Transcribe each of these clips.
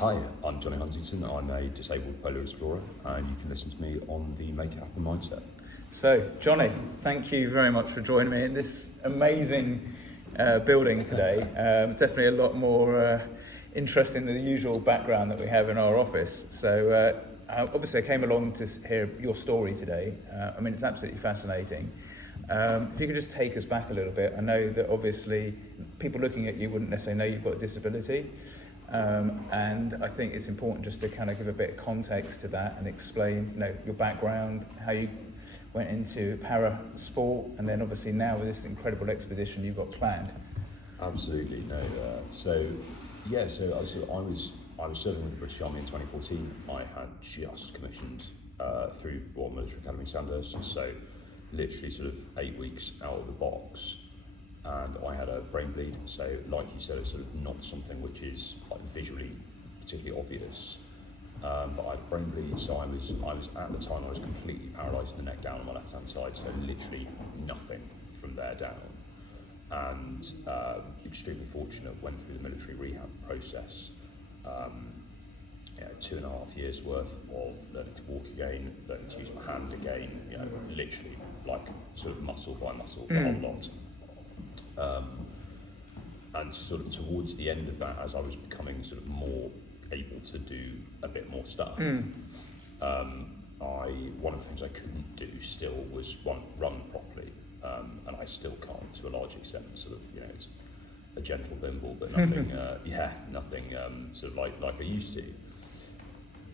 Hi, I'm Jonny Huntington. I'm a disabled polar explorer, and you can listen to me on the Make It Happen mindset. So, Jonny, thank you very much for joining me in this amazing building today. Definitely a lot more interesting than the usual background that we have in our office. So, obviously I came along to hear your story today. I mean, it's absolutely fascinating. If you could just take us back a little bit. I know that obviously people looking at you wouldn't necessarily know you've got a disability. And I think it's important just to kind of give a bit of context to that and explain, your background, how you went into para sport, and then obviously now with this incredible expedition you've got planned. Absolutely, no. So I was serving with the British Army in 2014. I had just commissioned through Royal Military Academy Sandhurst, so literally sort of 8 weeks out of the box. And I had a brain bleed, so like you said, it's sort of not something which is like visually particularly obvious. But I had brain bleed, so I was at the time I was completely paralysed from the neck down on my left hand side, so literally nothing from there down. And extremely fortunate, went through the military rehab process. 2.5 years worth of learning to walk again, learning to use my hand again, literally like sort of muscle by muscle, the whole lot. And sort of towards the end of that, as I was becoming sort of more able to do a bit more stuff, one of the things I couldn't do still was run properly, and I still can't to a large extent. Sort of, it's a gentle bimble, but nothing, nothing sort of like I used to.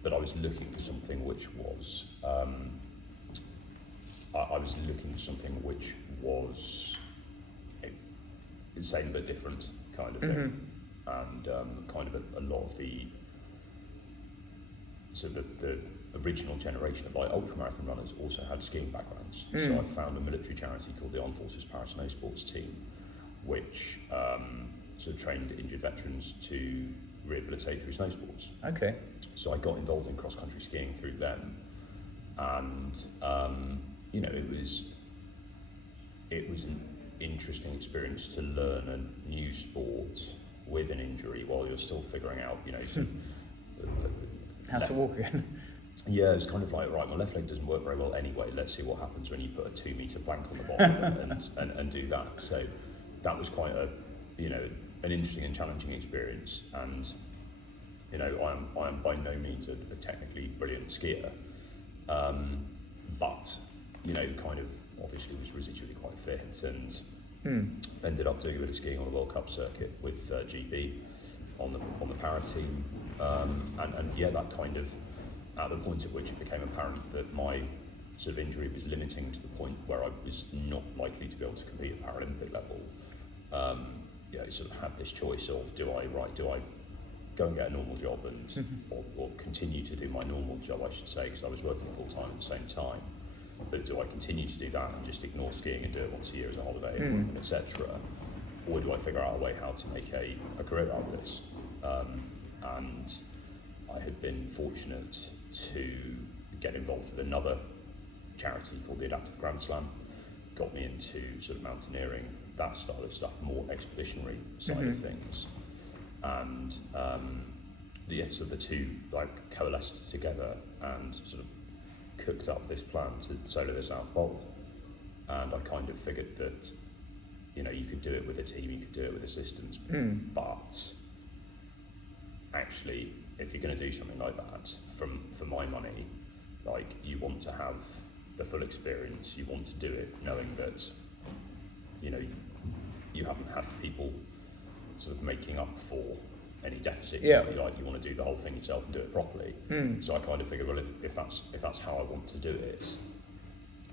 But I was looking for something which was, same but different kind of thing, and kind of a lot of the original generation of like ultramarathon runners also had skiing backgrounds. So I found a military charity called the Armed Forces Para Snow Sports Team, which sort of trained injured veterans to rehabilitate through snow sports. Okay. So I got involved in cross country skiing through them, and it was an interesting experience to learn a new sport with an injury while you're still figuring out, how to walk again. Yeah, it's kind of like, right, my left leg doesn't work very well anyway, let's see what happens when you put a 2 metre plank on the bottom and do that. So that was quite an interesting and challenging experience, and I am by no means a technically brilliant skier, but kind of obviously was residually quite fit, and ended up doing a bit of skiing on the World Cup circuit with GB on the para team, and that kind of, at the point at which it became apparent that my sort of injury was limiting to the point where I was not likely to be able to compete at Paralympic level. I sort of had this choice of do I go and get a normal job and or continue to do my normal job, I should say, because I was working full time at the same time. But do I continue to do that and just ignore skiing and do it once a year as a holiday, etc., or do I figure out a way how to make a career out of this? And I had been fortunate to get involved with another charity called the Adaptive Grand Slam, got me into sort of mountaineering, that style of stuff, more expeditionary side of things, and the two like coalesced together and sort of cooked up this plan to solo the South Pole. And I kind of figured that you could do it with a team, you could do it with assistants, but actually if you're going to do something like that for my money, like, you want to have the full experience, you want to do it knowing that you haven't had people sort of making up for any deficit. You want to do the whole thing yourself and do it properly. So I kind of figured, well, if that's how I want to do it,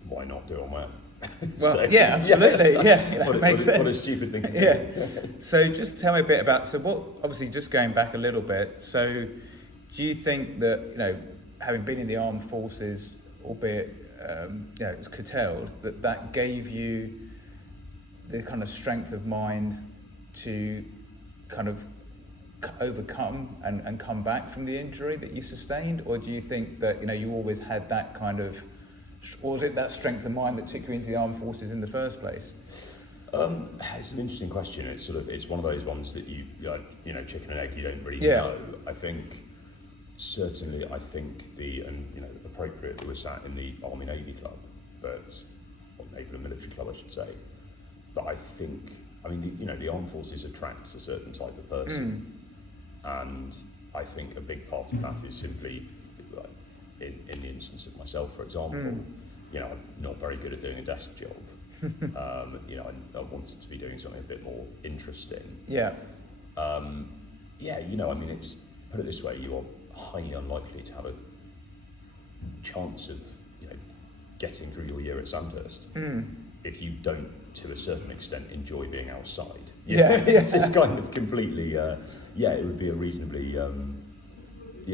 why not do it on my own? Well, absolutely. Makes sense. What a stupid thing to do. So just tell me a bit about, obviously just going back a little bit, so do you think that, having been in the armed forces, albeit it was curtailed, that gave you the kind of strength of mind to kind of overcome and come back from the injury that you sustained? Or do you think that you always had that kind of, or was it that strength of mind that took you into the armed forces in the first place? It's an interesting question. It's one of those ones that you know, chicken and egg. You don't really Yeah. know. I think certainly, appropriate. We were sat in the Army Navy Club, or Naval and Military Club, I should say. But I think, the armed forces attracts a certain type of person, and I think a big part of that is simply, like, in the instance of myself, for example, I'm not very good at doing a desk job. I wanted to be doing something a bit more interesting. Yeah. It's, put it this way, you are highly unlikely to have a chance of, getting through your year at Sandhurst if you don't, to a certain extent, enjoy being outside. It's just kind of completely, it would be a reasonably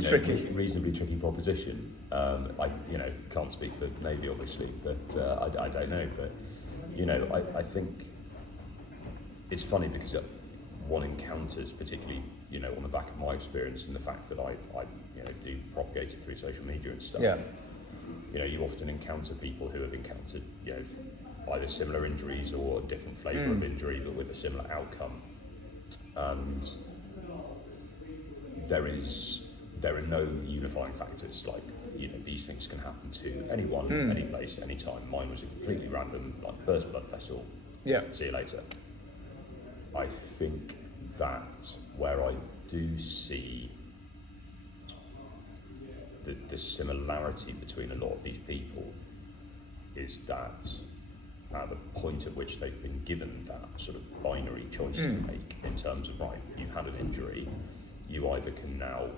tricky proposition. I can't speak for Navy, obviously, but I don't know. But I think it's funny because one encounters, particularly on the back of my experience and the fact that I do propagate it through social media and stuff. Yeah. You often encounter people who have encountered either similar injuries or a different flavour of injury, but with a similar outcome. And there are no unifying factors. Like, these things can happen to anyone, any place, any time. Mine was a completely random, like, burst blood vessel. Yeah. See you later. I think that where I do see the similarity between a lot of these people is that at the point at which they've been given that sort of binary choice to make in terms of, right, you've had an injury, you either can now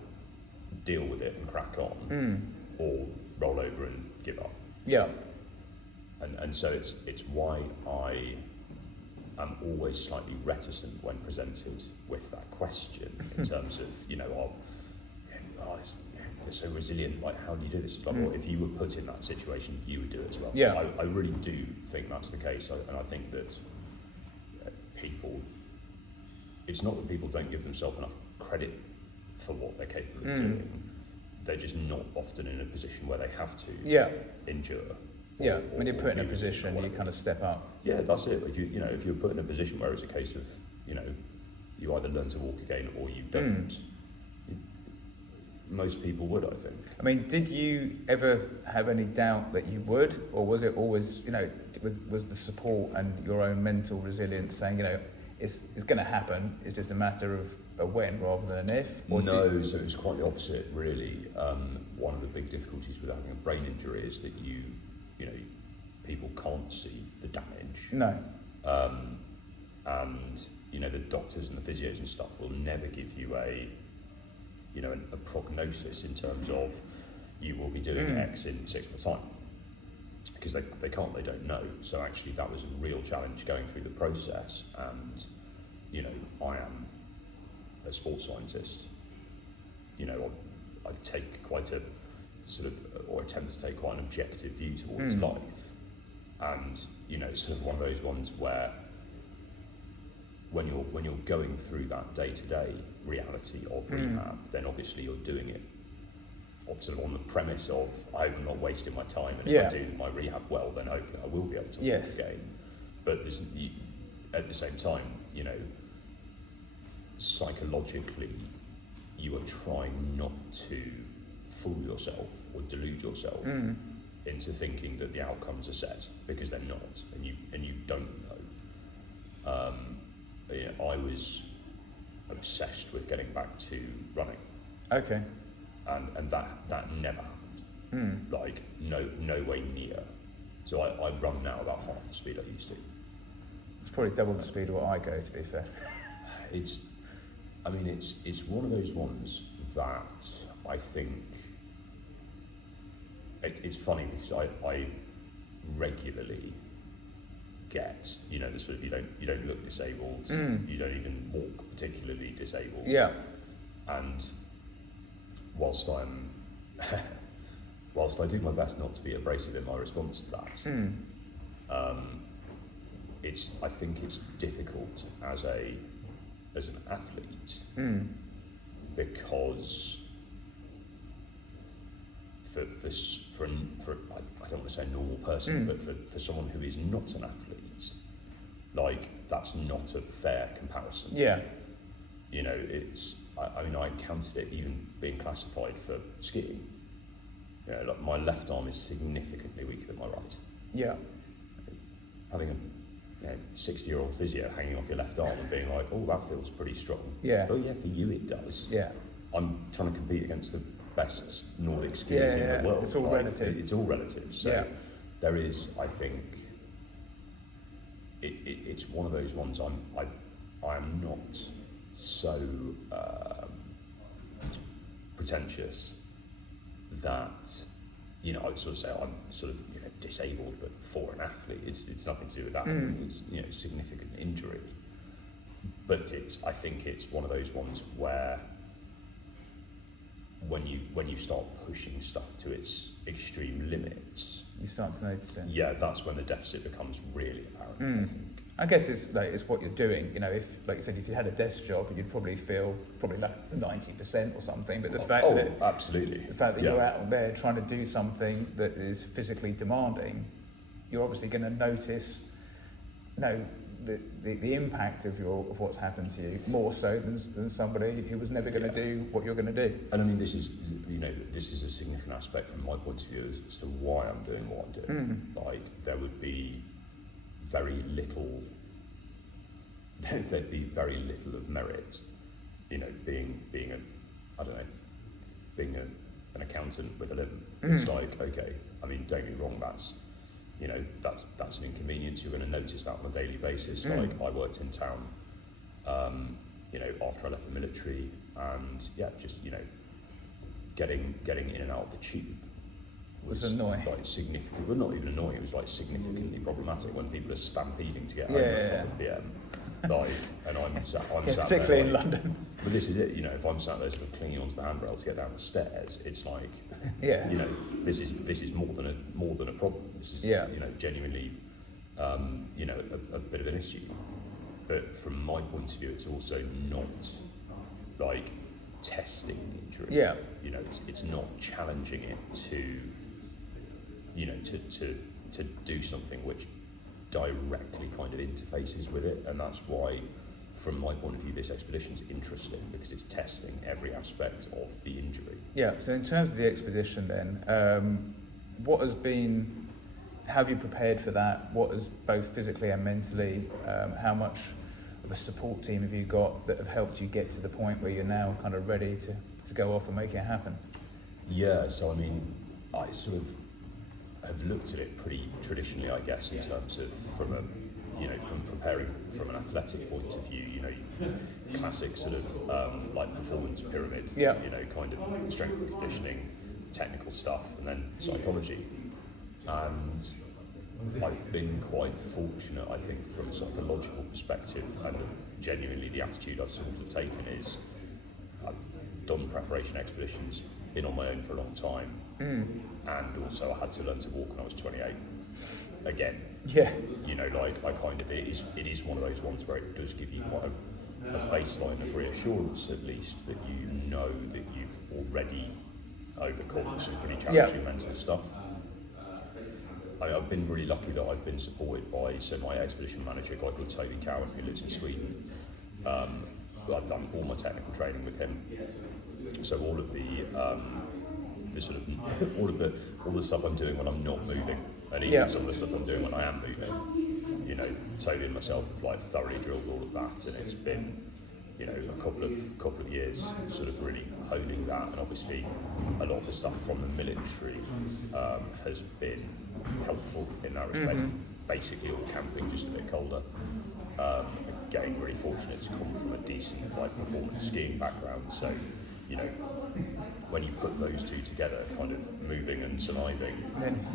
deal with it and crack on, or roll over and give up. Yeah. And so it's why I am always slightly reticent when presented with that question in terms of, it's so resilient, like, how do you do this? It's like, well, if you were put in that situation, you would do it as well. Yeah. I really do think that's the case, and I think that people, it's not that people don't give themselves enough credit for what they're capable of doing. They're just not often in a position where they have to endure. When you're put in a position, you kind of step up. Yeah, that's it. If you're put in a position where it's a case of, you either learn to walk again or you don't. Most people would, I think. I mean, did you ever have any doubt that you would, or was it always, was the support and your own mental resilience saying, it's going to happen, it's just a matter of a when rather than an if? Or no, so it was quite the opposite, really. One of the big difficulties with having a brain injury is that people can't see the damage. No. And, the doctors and the physios and stuff will never give you a prognosis in terms of you will be doing X in 6 months' time, because they don't know. So actually that was a real challenge going through the process, and I am a sports scientist. I take quite a or attempt to take quite an objective view towards life, and it's sort of one of those ones where when you're going through that day-to-day reality of rehab, then obviously you're doing it on the premise of, I'm not wasting my time, and if I do my rehab well, then hopefully I will be able to walk again. But at the same time, psychologically, you are trying not to fool yourself or delude yourself into thinking that the outcomes are set, because they're not, and you don't know. I was obsessed with getting back to running. Okay. And that never happened. Like, no way near. So I run now about half the speed I used to. It's probably double the speed of what I go, to be fair. It's one of those ones that I think it's funny because I regularly get, the sort of you don't look disabled, you don't even walk particularly disabled. Yeah. And whilst I do my best not to be abrasive in my response to that, I think it's difficult as an athlete, because for I don't want to say a normal person, but for someone who is not an athlete, like, that's not a fair comparison. Yeah. You know, I mean, I counted it even being classified for skiing. You know, like, my left arm is significantly weaker than my right. Yeah. Having a 60-year-old physio hanging off your left arm and being like, oh, that feels pretty strong. Yeah. Oh yeah, for you it does. Yeah. I'm trying to compete against the best Nordic skiers in the world. It's all relative. It's all relative. So there is, I think, it's one of those ones I am not so pretentious that, you know, I'd sort of say I'm sort of, you know, disabled, but for an athlete, it's nothing to do with that. It's, you know, significant injury, but I think it's one of those ones where when you start pushing stuff to its extreme limits, you start to notice it. Yeah, that's when the deficit becomes really apparent. I think. I guess it's what you're doing. You know, if, like you said, if you had a desk job, you'd probably feel like 90% or something. But the fact that absolutely, the fact that you're out there trying to do something that is physically demanding, you're obviously going to notice, the impact of what's happened to you more so than somebody who was never going to do what you're going to do. And I mean, this is a significant aspect from my point of view as to why I'm doing what I'm doing. Like, there'd be very little of merit, you know, being an accountant with a living. It's like, okay, I mean, don't get me wrong, that's an inconvenience. You're going to notice that on a daily basis. Like, I worked in town, you know, after I left the military, and just, you know, getting in and out of the tube was annoying. Like, significant. Well, not even annoying. It was like significantly problematic when people are stampeding to get home at 5 p.m. Like, and I'm sat particularly there, in London. But this is it, you know. If I'm sat there sort of clinging onto the handrail to get down the stairs, it's like, you know, this is more than a problem. This is, you know, genuinely, you know, a bit of an issue. But from my point of view, it's also not like testing injury. Yeah. You know, it's not challenging it to, you know, to do something which directly kind of interfaces with it, and that's why, from my point of view, this expedition is interesting, because it's testing every aspect of the injury. Yeah, so in terms of the expedition then, have you prepared for that? What is, both physically and mentally, how much of a support team have you got that have helped you get to the point where you're now kind of ready to go off and make it happen? Yeah, so I mean, I sort of have looked at it pretty traditionally, I guess, in terms of from preparing from an athletic point of view, you know, classic sort of like performance pyramid, you know, kind of strength and conditioning, technical stuff, and then psychology. And I've been quite fortunate, I think, from a psychological perspective, and genuinely the attitude I've sort of taken is, I've done preparation expeditions, been on my own for a long time, and also I had to learn to walk when I was 28. Again, you know, like, I kind of, it is one of those ones where it does give you quite a baseline of reassurance, at least, that you know that you've already overcome some pretty challenging mental stuff. I've been really lucky that I've been supported by, so my expedition manager, a guy called Toby Cowan, who lives in Sweden. I've done all my technical training with him, so all of the sort of all the stuff I'm doing when I'm not moving, and even some of the stuff I'm doing when I am moving, you know, Toby and myself have like thoroughly drilled all of that, and it's been, you know, a couple of years sort of really honing that, and obviously a lot of the stuff from the military has been helpful in that respect. Basically all camping, just a bit colder. Getting really fortunate to come from a decent like performance skiing background, so, you know, when you put those two together, kind of moving and surviving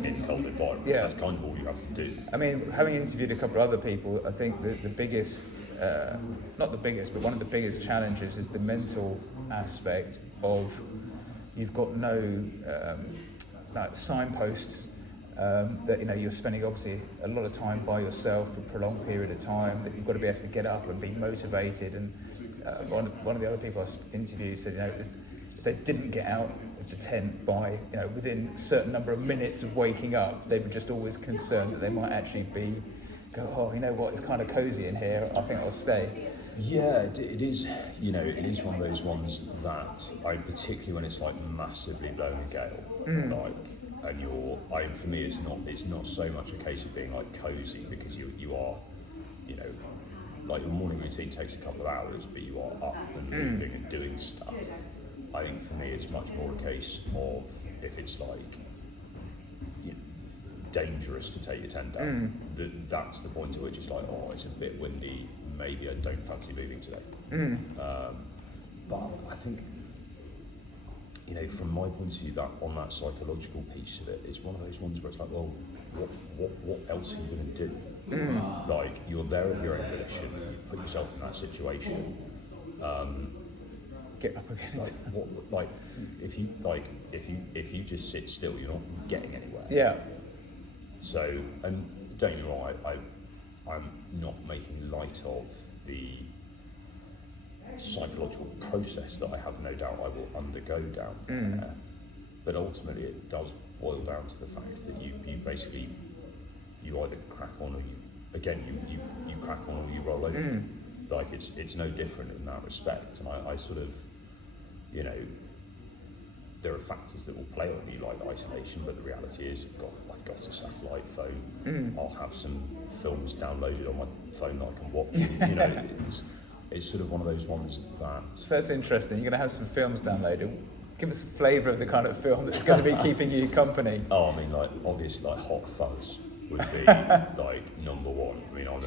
in cold environments, that's kind of all you have to do. I mean, having interviewed a couple of other people, I think the biggest, not the biggest, but one of the biggest challenges is the mental aspect of, you've got no like signposts, that, you know, you're spending obviously a lot of time by yourself for a prolonged period of time, that you've got to be able to get up and be motivated. And one of the other people I interviewed said, you know, if they didn't get out of the tent by, you know, within a certain number of minutes of waking up, they were just always concerned that they might actually be go, oh, you know what, it's kind of cozy in here, I think I'll stay. Yeah, it is. You know, it is one of those ones that particularly when it's like massively blowing a gale, like, and for me, it's not so much a case of being like cozy because you are, you know, like your morning routine takes a couple of hours, but you are up and moving and doing stuff. I think for me, it's much more a case of if it's like dangerous to take your tent down, that's the point at which it's like, oh, it's a bit windy, maybe I don't fancy moving today. But I think, you know, from my point of view, that on that psychological piece of it, it's one of those ones where it's like, well, what else are you going to do? Like, you're there of your own volition, you've put yourself in that situation. Get up again. If you just sit still, you're not getting anywhere. Yeah. So, and don't get me wrong, I'm not making light of the psychological process that I have no doubt I will undergo down there. But ultimately, it does boil down to the fact that you basically, you either crack on or you crack on or you roll over. Like, it's no different in that respect. And I sort of, you know, there are factors that will play on you like isolation, but the reality is I've got a satellite phone. I'll have some films downloaded on my phone that I can watch. You know, it's sort of one of those ones that... So that's interesting. You're going to have some films downloaded. Give us a flavour of the kind of film that's going to be keeping you company. Oh, I mean, like, obviously, like, Hot Fuzz would be, like, number one. I mean, I'm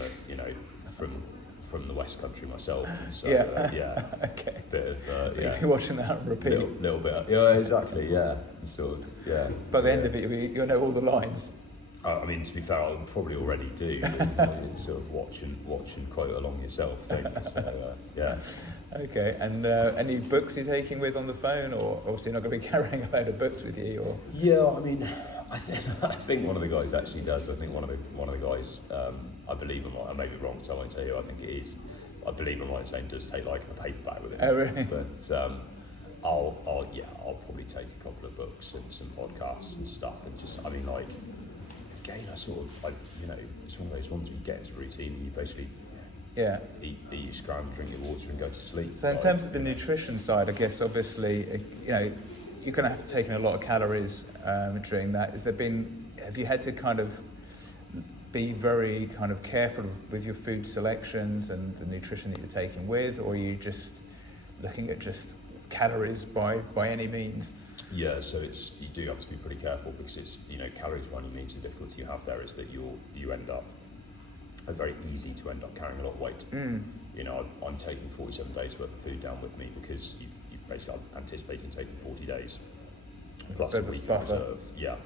from the West Country myself, and so, Okay. Bit of, so you'll be watching that on repeat. Little bit, yeah, exactly, yeah, sort of, yeah. By the end of it, you'll know all the lines. I mean, to be fair, I probably already do. Sort of watch and quote along yourself. So, yeah. Okay, and any books you're taking with on the phone, or also you're not going to be carrying a load of books with you, or? Yeah, I mean, I think one of the guys actually does. I think one of the guys, I believe I may be wrong, so I won't tell you. I think it is. I believe I'm right in saying does take like a paperback with him. Oh, really? But I'll probably take a couple of books and some podcasts and stuff, and just, I mean, like, again, I sort of, like, you know, it's one of those ones where you get into routine and you basically eat your scram, drink your water and go to sleep. So in terms of the nutrition side, I guess obviously, you know, you're going to have to take in a lot of calories during that. Have you had to kind of be very kind of careful with your food selections and the nutrition that you're taking with, or are you just looking at just calories by any means? Yeah, so you do have to be pretty careful because it's, you know, calories by any means. The difficulty you have there is that you end up, it's very easy to end up carrying a lot of weight. You know, I'm taking 47 days worth of food down with me because you basically, I'm anticipating taking 40 days plus a week in reserve. Yeah,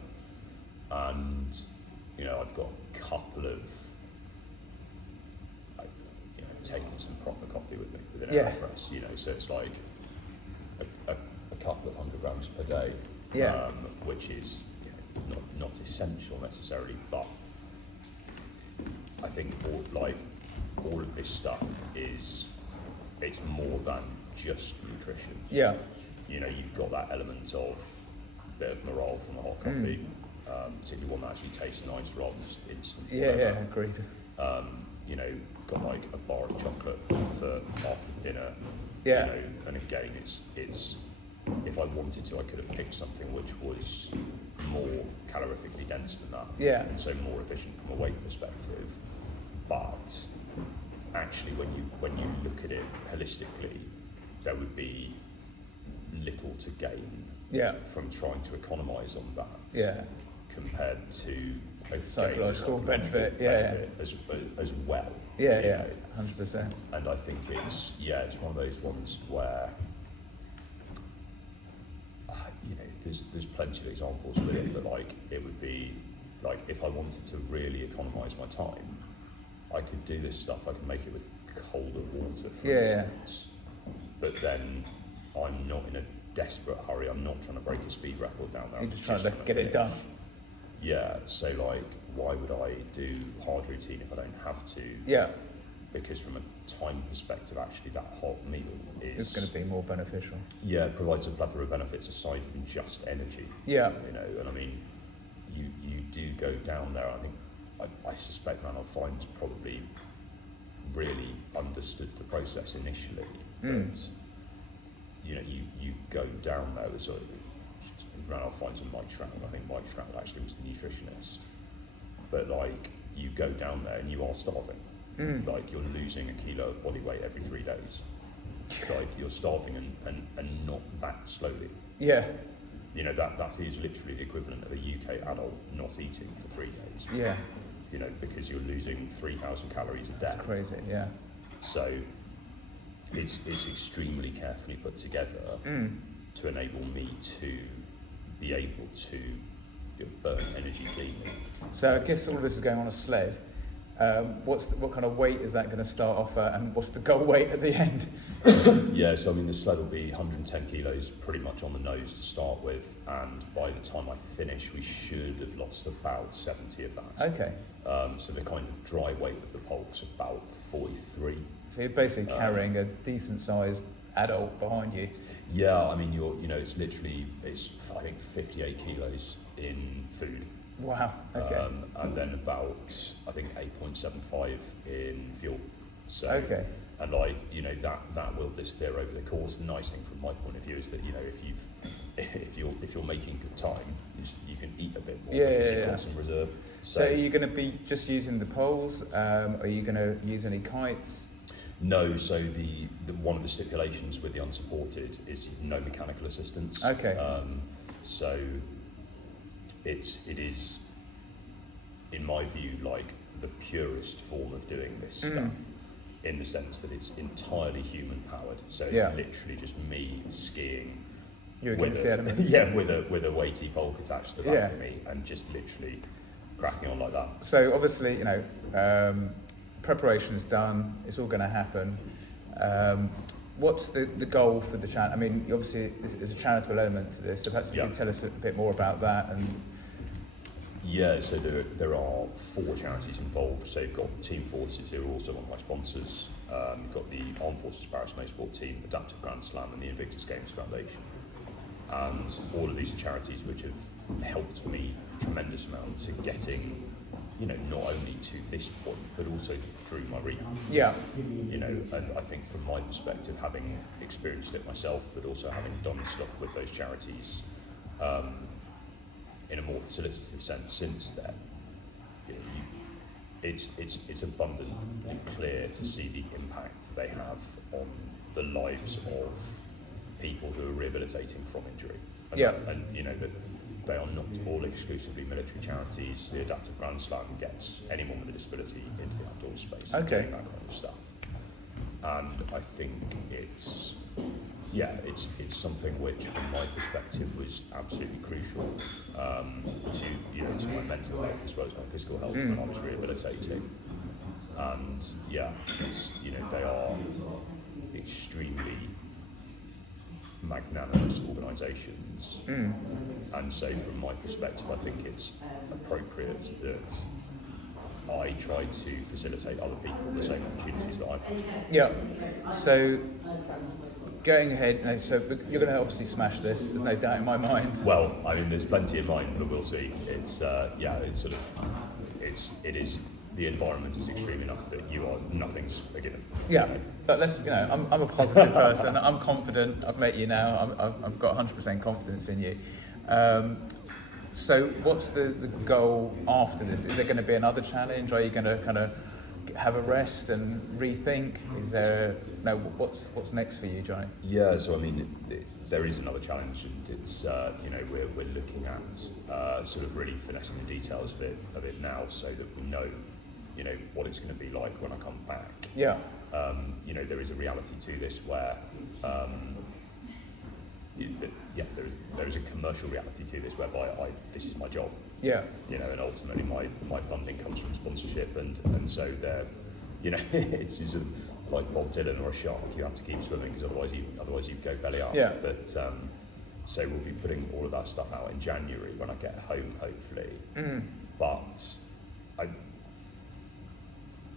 and you know, I've got a couple of, like, you know, taking some proper coffee with me with an AeroPress. You know, so it's like a couple of 100 grams per day, which is, you know, not essential necessarily, but I think all of this stuff it's more than just nutrition. Yeah. You know, you've got that element of a bit of morale from the hot coffee, particularly one that actually tastes nice rather than just instant. Yeah, agreed. You know, you've got like a bar of chocolate for after dinner. Yeah. You know, and again, it's if I wanted to, I could have picked something which was more calorifically dense than that. Yeah. And so more efficient from a weight perspective. But actually, when you look at it holistically, there would be little to gain from trying to economise on that compared to a psychological benefit as well. Yeah, 100%. And I think it's one of those ones where you know, there's plenty of examples with it, but like it would be like if I wanted to really economise my time, I could do this stuff. I could make it with colder water, for instance. But then I'm not in a desperate hurry. I'm not trying to break a speed record down there. You're just trying to get it done. Yeah. So like, why would I do hard routine if I don't have to? Yeah. Because from a time perspective, actually, that hot meal is going to be more beneficial. Yeah, it provides a plethora of benefits aside from just energy. Yeah. You know, and I mean, you do go down there. I think I suspect Ranulph Fiennes probably really understood the process initially, but you go down there with sort of Ranulph Fiennes and Mike Stroud. I think Mike Stroud actually was the nutritionist, but like you go down there and you are starving, like you're losing a kilo of body weight every 3 days, like you're starving and not that slowly. Yeah. You know, that is literally the equivalent of a UK adult not eating for 3 days. Yeah. You know, because you're losing 3,000 calories a day. That's crazy, yeah. So it's extremely carefully put together to enable me to be able to burn energy cleanly. So I guess all of this is going on a sled. What kind of weight is that going to start off at, and what's the goal weight at the end? Yeah, so I mean the sled will be 110 kilos pretty much on the nose to start with, and by the time I finish we should have lost about 70 of that. Okay. So the kind of dry weight of the pulk's about 43. So you're basically carrying a decent sized adult behind you. Yeah, I mean it's I think 58 kilos in food. Wow. Okay. And then about I think 8.75 in fuel. So okay. And that will disappear over the course. The nice thing from my point of view is that if you're making good time, you can eat a bit more because you've got some reserve. So are you going to be just using the poles? Are you going to use any kites? No. So the one of the stipulations with the unsupported is no mechanical assistance. Okay. So it is, in my view, like the purest form of doing this stuff, in the sense that it's entirely human powered. So it's literally just me skiing. You're against the elements. Yeah, with a weighty polk attached to the back of me, and just literally cracking on like that. So obviously, preparation is done. It's all going to happen. What's the goal for the challenge? I mean, obviously, there's a charitable element to this. So perhaps you can tell us a bit more about that. And yeah, so there are 4 charities involved. So you've got Team Forces, who are also one of my sponsors. You've got the Armed Forces Paris Motorsport Team, Adaptive Grand Slam, and the Invictus Games Foundation. And all of these are charities which have helped me a tremendous amount to getting, not only to this point, but also through my rehab. Yeah. And I think from my perspective, having experienced it myself, but also having done stuff with those charities in a more facilitative sense since then, it's abundantly clear to see the impact they have on the lives of people who are rehabilitating from injury. And that they are not all exclusively military charities. The Adaptive Grand Slam gets anyone with a disability into the outdoor space and doing that kind of stuff. And I think it's something which, from my perspective, was absolutely crucial to my mental health as well as my physical health when I was rehabilitating. And they are extremely magnanimous organisations, and so from my perspective I think it's appropriate that I try to facilitate other people the same opportunities that I've had. Yeah, so going ahead, so you're going to obviously smash this, there's no doubt in my mind. Well, I mean there's plenty in mind, but we'll see. It is the environment is extreme enough that nothing's a given. Yeah, but I'm a positive person. I'm confident. I've met you now. I've got 100% confidence in you. So what's the goal after this? Is there going to be another challenge? Are you going to kind of have a rest and rethink? Is there what's next for you, Jonny? Yeah, so I mean there is another challenge, and it's we're looking at sort of really finessing the details of it now, so that we know what it's going to be like when I come back. Yeah. There is a reality to this where, there is a commercial reality to this whereby this is my job. Yeah. And ultimately my funding comes from sponsorship, and so it's sort of like Bob Dylan or a shark. You have to keep swimming because otherwise you go belly up. Yeah. But so we'll be putting all of that stuff out in January when I get home, hopefully. But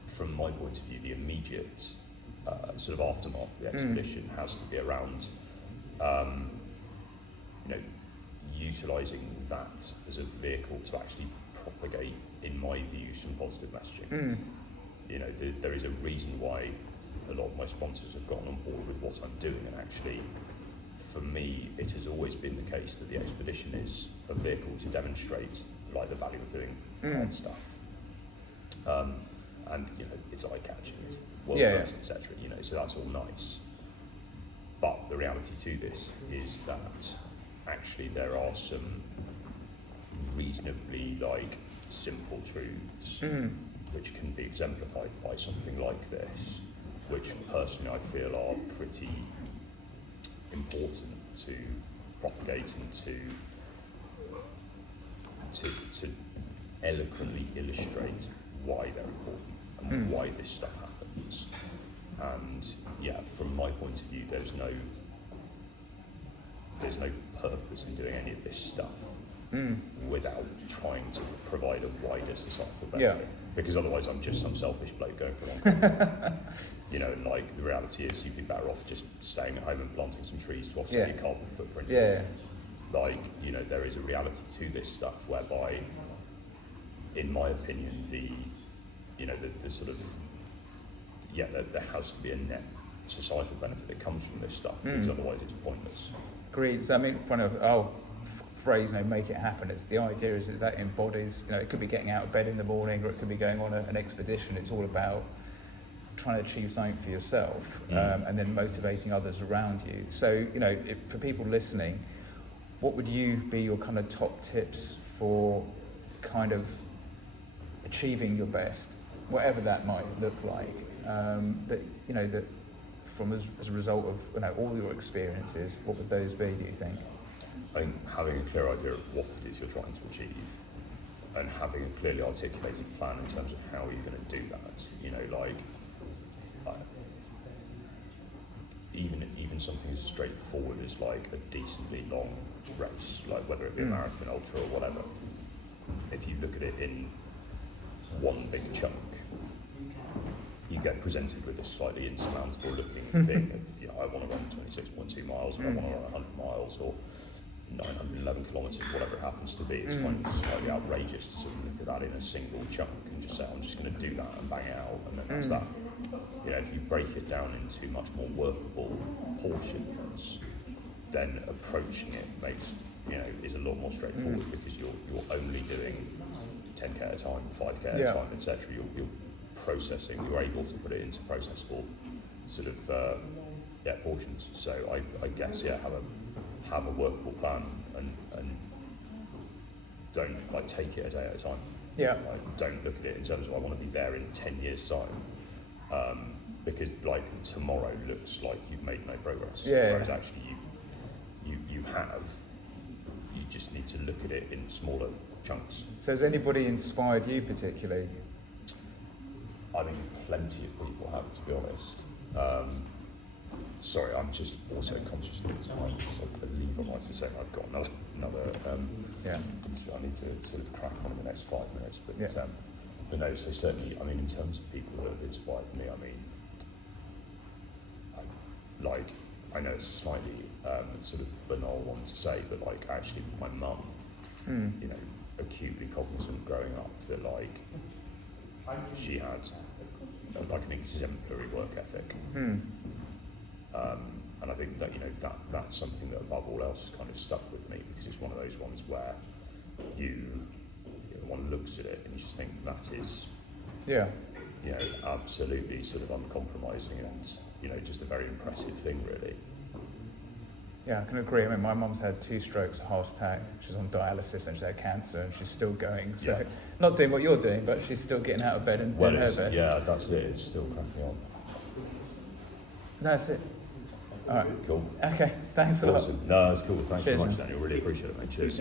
from my point of view, the immediate sort of aftermath of the expedition has to be around, utilising that as a vehicle to actually propagate, in my view, some positive messaging. You know, there is a reason why a lot of my sponsors have gotten on board with what I'm doing, and actually, for me, it has always been the case that the expedition is a vehicle to demonstrate like the value of doing hard stuff. And you know, it's eye-catching, it's world first, etc. You know, so that's all nice. But the reality to this is that actually there are some reasonably like simple truths which can be exemplified by something like this, which personally I feel are pretty important to propagate and to eloquently illustrate why they're important and why this stuff happens. And yeah, from my point of view, there's no purpose in doing any of this stuff without trying to provide a wider societal benefit. Because otherwise I'm just some selfish bloke going for a long you know, and like the reality is you'd be better off just staying at home and planting some trees to offset your carbon footprint. Like, you know, there is a reality to this stuff whereby, in my opinion, the sort of, there has to be a net societal benefit that comes from this stuff, because otherwise it's pointless. Agreed. So I mean, phrase, make it happen. It's the idea is that embodies, it could be getting out of bed in the morning, or it could be going on an expedition. It's all about trying to achieve something for yourself, and then motivating others around you. So, for people listening, what would you be your kind of top tips for kind of achieving your best, whatever that might look like, that from as a result of all your experiences, what would those be, do you think? I think having a clear idea of what it is you're trying to achieve, and having a clearly articulated plan in terms of how you're going to do that. Even something as straightforward as like a decently long race, like whether it be a marathon, ultra, or whatever. If you look at it in one big chunk, you get presented with this slightly insurmountable looking thing of, I want to run 26.2 miles, or I want to run 100 miles, or 911 kilometres, whatever it happens to be. It's kind of slightly outrageous to sort of look at that in a single chunk and just say, I'm just going to do that and bang it out, and then that's that. If you break it down into much more workable portions, then approaching it makes, is a lot more straightforward, because you're only doing 10k at a time, 5k at a time, etc. You're processing, you're able to put it into processable sort of portions. So I guess have a workable plan, and don't take it a day at a time. Don't look at it in terms of I want to be there in 10 years time, because tomorrow looks like you've made no progress, whereas actually you have. You just need to look at it in smaller chunks. So has anybody inspired you particularly? I mean, plenty of people have, to be honest. Sorry, I'm just also conscious of the time, because I believe I'm right to say I've got another I need to sort of crack on in the next 5 minutes. But no, so certainly, I mean, in terms of people that have inspired me, I mean, I know it's a slightly sort of banal one to say, but actually my mum, acutely cognizant growing up that she had an exemplary work ethic. And I think that that's something that above all else has kind of stuck with me, because it's one of those ones where one looks at it and you just think that is absolutely sort of uncompromising, and just a very impressive thing, really. Yeah, I can agree. I mean, my mum's had 2 strokes, a heart attack, she's on dialysis, and she's had cancer, and she's still going. So, not doing what you're doing, but she's still getting out of bed and doing her best. Yeah, that's it. It's still cracking on. That's it. All right. Cool. Okay, thanks a lot. Awesome. No, that's cool. Thanks very much, Daniel. Really appreciate it, mate. Cheers.